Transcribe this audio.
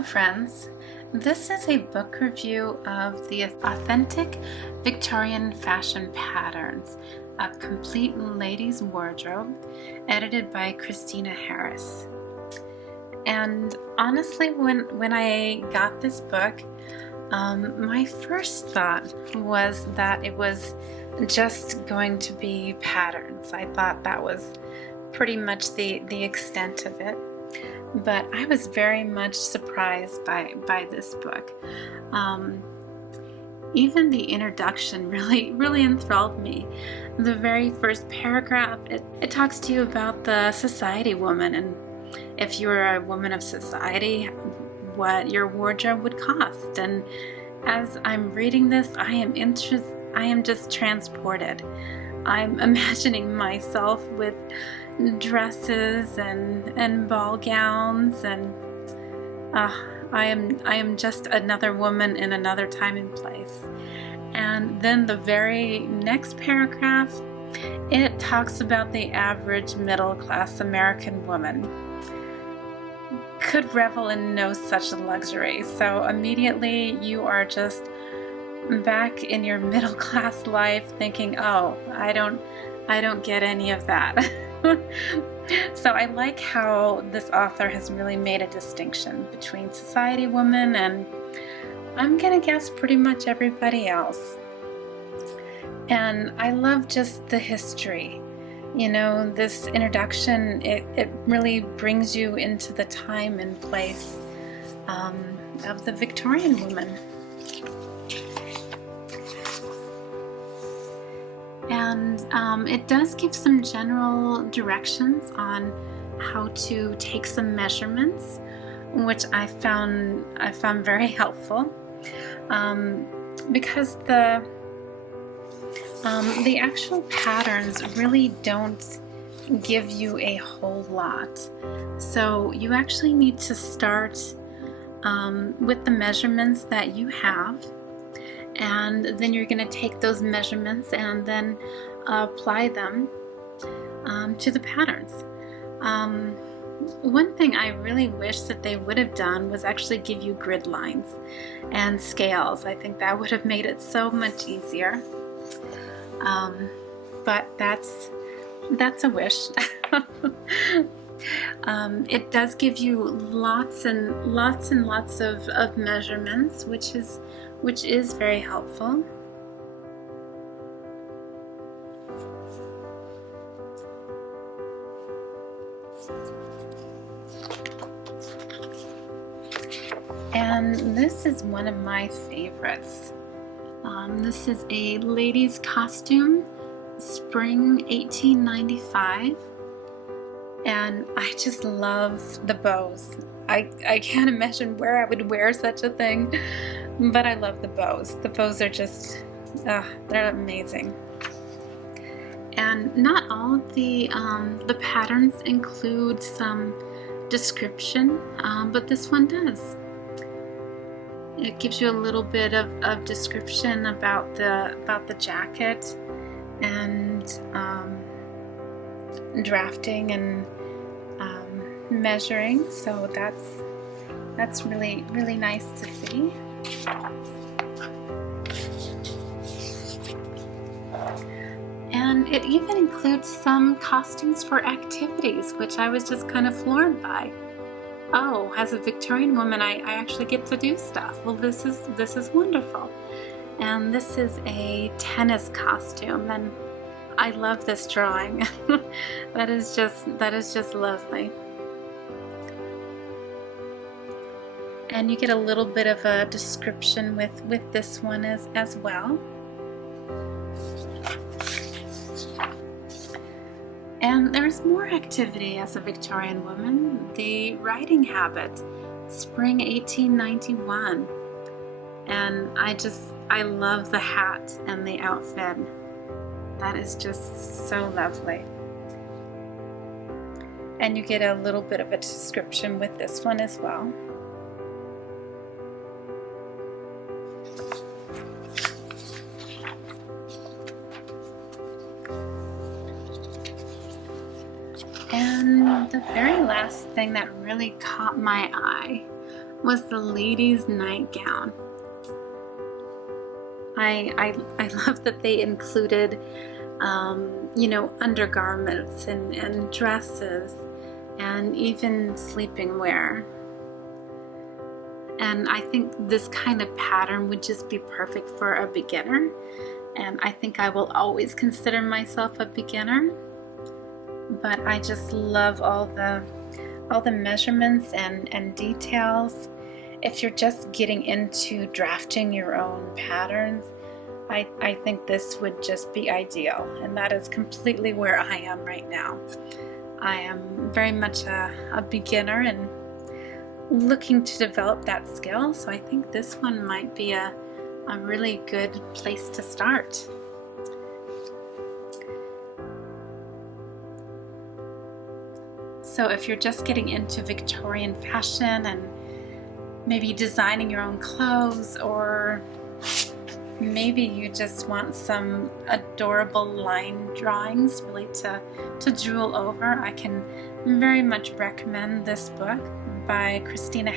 Hello friends, this is a book review of the Authentic Victorian Fashion Patterns, a complete ladies wardrobe, edited by Kristina Harris. And honestly, when I got this book, my first thought was that it was just going to be patterns. I thought that was pretty much the extent of it. But I was very much surprised by this book. Even the introduction really enthralled me. The very first paragraph, it talks to you about the society woman, and if you're a woman of society, what your wardrobe would cost. And as I'm reading this, I am just transported. I'm imagining myself with dresses and ball gowns, and I am just another woman in another time and place. And then the very next paragraph, it talks about the average middle-class American woman could revel in no such luxury. So immediately you are just back in your middle-class life thinking, oh, I don't get any of that. So I like how this author has really made a distinction between society women and, I'm gonna guess, pretty much everybody else. And I love just the history. You know, this introduction, it really brings you into the time and place of the Victorian woman. And it does give some general directions on how to take some measurements, which I found very helpful, because the actual patterns really don't give you a whole lot. So you actually need to start with the measurements that you have. And then you're going to take those measurements and then apply them to the patterns. One thing I really wish that they would have done was actually give you grid lines and scales. I think that would have made it so much easier. But that's a wish. It does give you lots and lots of measurements, which is very helpful. And this is one of my favorites. This is a ladies costume, spring 1895. And I just love the bows. I can't imagine where I would wear such a thing, but I love the bows. The bows are just, they're amazing. And not all of the patterns include some description, but this one does. It gives you a little bit of description about the jacket and drafting and measuring, so that's really nice to see. And it even includes some costumes for activities, which I was just kind of floored by. Oh, as a Victorian woman, I actually get to do stuff. Well, this is wonderful. And this is a tennis costume, and I love this drawing. that is just lovely. And you get a little bit of a description with this one as well. And there's more activity as a Victorian woman. The riding habit, spring 1891. And I love the hat and the outfit. That is just so lovely. And you get a little bit of a description with this one as well. And the very last thing that really caught my eye was the lady's nightgown. I love that they included, you know, undergarments and dresses and even sleeping wear. And I think this kind of pattern would just be perfect for a beginner. And I think I will always consider myself a beginner. But I just love all the measurements and details. If you're just getting into drafting your own patterns, I think this would just be ideal, and that is completely where I am right now. I am very much a beginner and looking to develop that skill, so I think this one might be a really good place to start. So if you're just getting into Victorian fashion and maybe designing your own clothes, or maybe you just want some adorable line drawings really to drool over, I can very much recommend this book by Kristina.